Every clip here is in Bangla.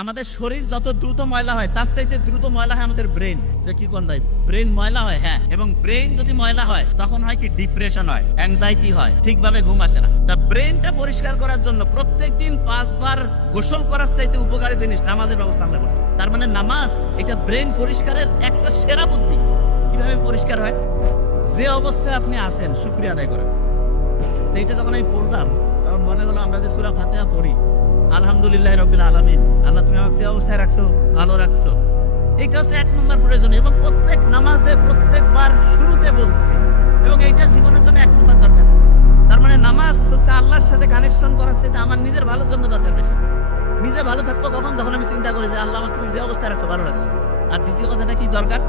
আমাদের শরীর যত দ্রুত ময়লা হয় তার চাইতে দ্রুত ময়লা হয় আমাদের ব্রেন। যে কি কোন ভাই, ব্রেন ময়লা হয়। হ্যাঁ, এবং ব্রেন যদি ময়লা হয় তখন হয় কি, ডিপ্রেশন হয়, অ্যাংজাইটি হয়, ঠিকভাবে ঘুম আসে না। তা ব্রেনটা পরিষ্কার করার জন্য প্রত্যেকদিন 5 বার গোসল করার চাইতে উপকারী জিনিস নামাজের ব্যবস্থা আমরা করছি। তার মানে নামাজ এটা ব্রেন পরিষ্কারের একটা সেরা বুদ্ধি। কিভাবে পরিষ্কার হয়? যে অবস্থায় আপনি আছেন শুকরিয়া আদায় করেন। তো এটা যখন আমি পড়লাম তখন মনে হলো আমরা যে সূরা ফাতিহা পড়ি, আলহামদুলিল্লাহ রাব্বিল আলামিন, আল্লাহ তুমি আমাকে যে অবস্থায় রাখছো ভালো রাখছো, এটা হচ্ছে 1 নম্বর প্রয়োজনীয় এবং প্রত্যেক নামাজে প্রত্যেকবার শুরুতে বলতেছি এবং এইটা জীবনের জন্য 1 নম্বর দরকার। তার মানে নামাজ হচ্ছে আল্লাহর সাথে কানেকশন করার সাথে আমার নিজের ভালোর জন্য দরকার বেশি। নিজে ভালো থাকবো কখন? যখন আমি চিন্তা করি যে আল্লাহ তুমি যে অবস্থায় রাখছো ভালো রাখছো। আর দ্বিতীয় কথাটা কি দরকার,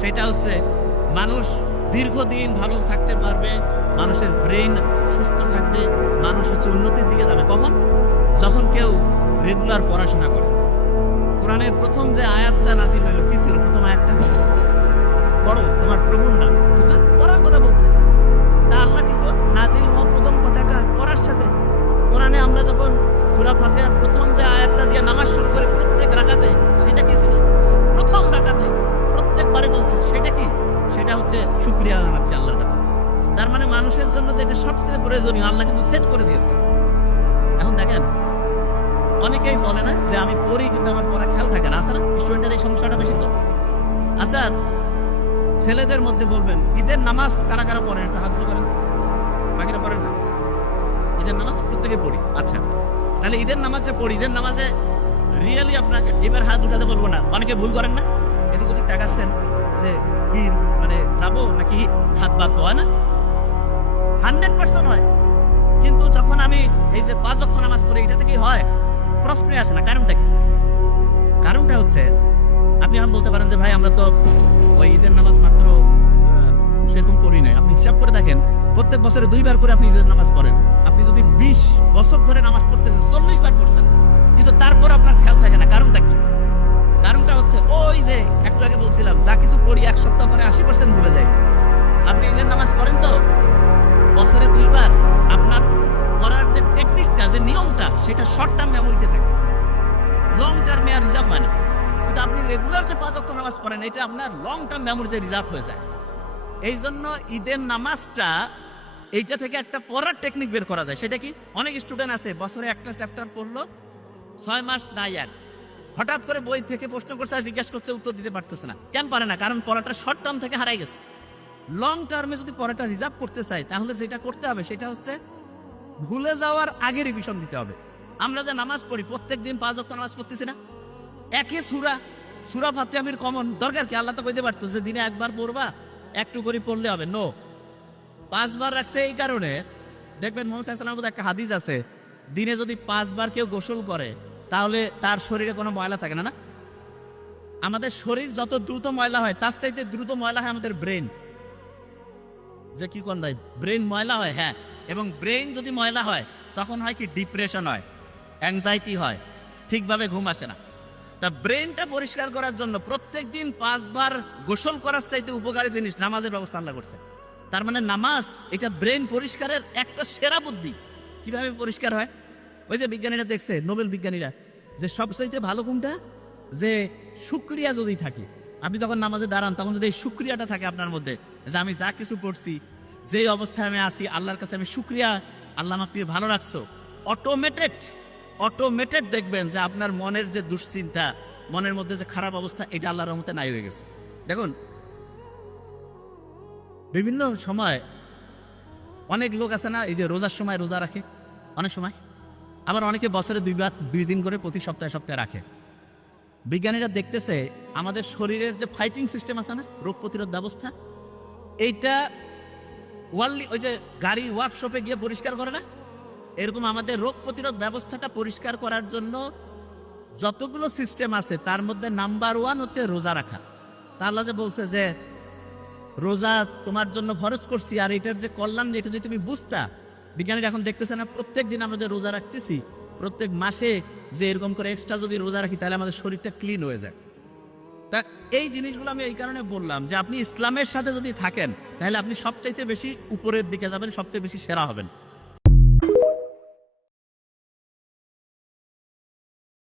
সেটা হচ্ছে মানুষ দীর্ঘদিন ভালো থাকতে পারবে, মানুষের ব্রেন সুস্থ থাকবে, মানুষ হচ্ছে উন্নতির দিকে যাবে কখন? যখন কেউ রেগুলার পড়াশোনা করে। কোরআনের প্রথম যে আয়াতটা নাযিল হলো কি ছিল? প্রথম আয়াতটা পড়ো তোমার প্রভুর নাম, ঠিক না? পড়ার কথা বলছে। তা আল্লাহ কিন্তু নাযিল হওয়া প্রথম কথাটা পড়ার সাথে কোরআনে আমরা যখন সূরা ফাতিহার প্রথম যে আয়াতটা দিয়ে নামাজ শুরু করে প্রত্যেক রাকাতে, সেটা কি ছিল? প্রথম রাকাতে প্রত্যেকবারে বলতেছে সেটা কি? সেটা হচ্ছে শুকরিয়া জানাচ্ছি আল্লাহর কাছে। তার মানে মানুষের জন্য যেটা সবচেয়ে প্রয়োজনীয় আল্লাহ কিন্তু সেট করে দিয়েছে। এখন দেখেন, অনেকেই বলে না যে আমি পড়ি কিন্তু আমার পড়া খেয়াল থাকে না। আছে না স্টুডেন্টের এই সমস্যাটা বেশি? তো আচ্ছা, ছেলেদের মধ্যে বলবেন ঈদের নামাজ কারা কারা পড়েন? একটা হাত করেন তো, বাকিরা পড়েন না? ঈদের নামাজ প্রত্যেকে পড়ি। আচ্ছা, তাহলে ঈদের নামাজ যে পড়ি, ঈদের নামাজে রিয়েলি আপনাকে এবার হাত উঠাতে বলবো না। অনেকে ভুল করেন না, এদিক ওদিক টাকাচ্ছেন যে কি মানে যাবো নাকি হাত বাদ হয় না? 100% হয়। কিন্তু যখন আমি এই যে 5 ওয়াক্ত নামাজ পড়ি, এটাতে কি হয়? প্রশ্নই আসে না। কারণটা কি? কারণটা হচ্ছে আপনি এখন বলতে পারেন যে ভাই আমরা তো ওই ঈদের নামাজ মাত্র সেরকম করি নাই। আপনি হিসাব করে দেখেন, প্রত্যেক বছরে 2 বার করে আপনি ঈদের নামাজ পড়েন। আপনি যদি 20 বছর ধরে নামাজ পড়তেন 40 বার পড়ছেন, কিন্তু তারপর আপনার খেয়াল থাকে না। কারণটা কি? কারণটা হচ্ছে ওই যে একটু আগে বলছিলাম, যা কিছু করি 1 সপ্তাহ পরে 80% ভুলে যাই। আপনি ঈদের নামাজ পড়েন তো বছরে 2 বার, আপনার পড়ার যে টেকনিকটা, যে নিয়মটা, সেটা শর্ট টার্ম মেমোরিতে থাকে, লং টার্মে আর রিজার্ভ হয় না। কিন্তু আপনি রেগুলার যে 5 ওয়াক্ত নামাজ পড়েন, এটা আপনার লং টার্ম মেমোরিতে রিজার্ভ হয়ে যায়। এই জন্য ঈদের নামাজটা এইটা থেকে একটা পড়ার টেকনিক বের করা যায়। সেটা কি? অনেক স্টুডেন্ট আছে বছরে একটা চ্যাপ্টার পড়লো, 6 মাস নাই, আর হঠাৎ করে বই থেকে প্রশ্ন করছে আর জিজ্ঞাসা করছে, উত্তর দিতে পারতেছে না। কেন পারে না? কারণ পড়াটা শর্ট টার্ম থেকে হারাই গেছে। লং টার্মে যদি পড়াটা রিজার্ভ করতে চাই, তাহলে যেটা করতে হবে সেটা হচ্ছে ভুলে যাওয়ার আগে রিভিশন দিতে হবে। আমরা যে নামাজ পড়ি প্রত্যেকদিন 5 ওয়াক্ত নামাজ পড়তেছি না, একই সূরা ফাতিহা আমির কমন দরকার কি? আল্লাহ তো কইতে পারতো যে দিনে 1 বার পড়বা, একটু করে পড়লে হবে। নো, 5 বার রাখছে। এই কারণে দেখবেন মুহাম্মদ সাল্লাল্লাহু আলাইহি ওয়াসাল্লামের একটা হাদিস আছে, দিনে যদি 5 বার কেউ গোসল করে তাহলে তার শরীরে কোনো ময়লা থাকে না। না, আমাদের শরীর যত দ্রুত ময়লা হয় তার চাইতে দ্রুত ময়লা হয় আমাদের ব্রেন। যে কি কোন ভাই, ব্রেন ময়লা হয়। হ্যাঁ, এবং ব্রেন যদি ময়লা হয় তখন হয় কি, ডিপ্রেশন হয়, অ্যাংজাইটি হয়, ঠিকভাবে ঘুম আসে না। তা ব্রেনটা পরিষ্কার করার জন্য প্রত্যেকদিন 5 বার গোসল করার চাইতে উপকারী জিনিস নামাজের ব্যবস্থা আল্লাহ করছে। তার মানে নামাজ এটা ব্রেন পরিষ্কারের একটা সেরা বুদ্ধি। কিভাবে পরিষ্কার হয়? ওই যে বিজ্ঞানীরা দেখছে, নোবেল বিজ্ঞানীরা, যে সবচাইতে ভালো কোনটা, যে শুকরিয়া যদি থাকে, আপনি যখন নামাজে দাঁড়ান তখন যদি এই শুকরিয়াটা থাকে আপনার মধ্যে, যে আমি যা কিছু করছি, যে অবস্থায় আমি আছি, আল্লাহর কাছে আমি শুকরিয়া, আল্লাহ আমাকে ভালো রাখছো, অটোমেটেড দেখবেন যে আপনার মনের যে দুশ্চিন্তা, মনের মধ্যে যে খারাপ অবস্থা, এটা আল্লাহর রহমতে নাই হয়ে গেছে। দেখুন, বিভিন্ন সময় অনেক লোক আছে না, এই যে রোজার সময় রোজা রাখে অনেক সময়, আবার অনেকে বছরে 2 দিন করে প্রতি সপ্তাহে সপ্তাহে রাখে। বিজ্ঞানীরা দেখতেছে আমাদের শরীরের যে ফাইটিং সিস্টেম আছে না, রোগ প্রতিরোধ ব্যবস্থা, এইটা ওই যে গাড়ি ওয়ার্কশপে গিয়ে পরিষ্কার করে না, এরকম আমাদের রোগ প্রতিরোধ ব্যবস্থাটা পরিষ্কার করার জন্য যতগুলো সিস্টেম আছে তার মধ্যে নাম্বার 1 হচ্ছে রোজা রাখা। তা আল্লাহ যে বলছে যে রোজা তোমার জন্য ফরজ করছি, আর এটার যে কল্যাণ, এটা যদি তুমি বুঝতা। বিজ্ঞানীরা এখন দেখতেছে না, প্রত্যেক দিন আমরা যে রোজা রাখতেছি, প্রত্যেক মাসে যে এরকম করে এক্সট্রা যদি রোজা রাখি, তাহলে আমাদের শরীরটা ক্লিন হয়ে যায়। তা এই জিনিসগুলো আমি এই কারণে বললাম যে আপনি ইসলামের সাথে যদি থাকেন, তাহলে আপনি সবচাইতে বেশি উপরের দিকে যাবেন, সবচেয়ে বেশি সেরা হবেন।